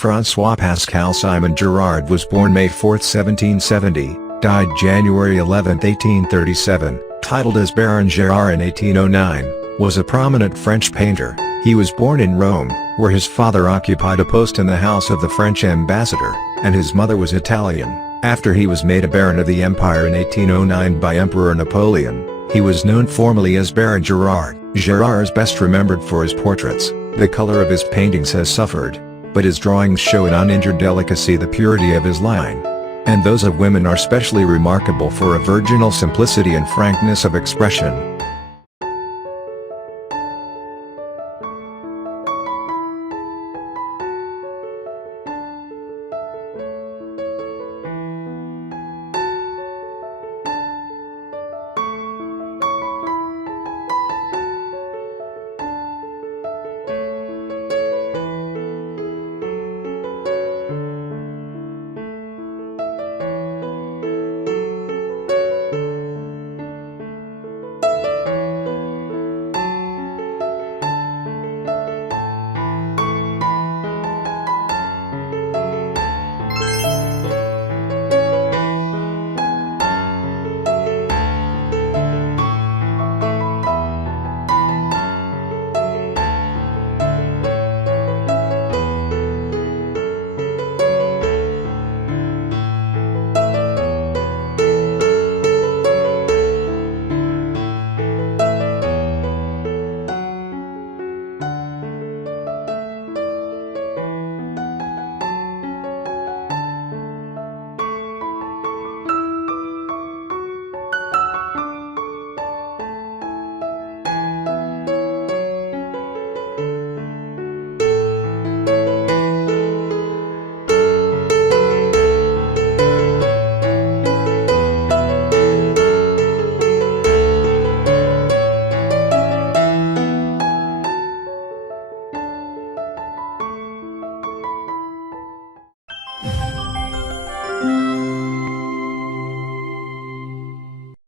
François Pascal Simon Gerard was born May 4, 1770, died January 11, 1837, titled as Baron Gérard in 1809, was a prominent French painter. He was born in Rome, where his father occupied a post in the house of the French ambassador, and his mother was Italian. After he was made a baron of the empire in 1809 by Emperor Napoleon, he was known formally as Baron Gerard. Gerard is best remembered for his portraits. The color of his paintings has suffered, but his drawings show an uninjured delicacy, the purity of his line. And those of women are specially remarkable for a virginal simplicity and frankness of expression.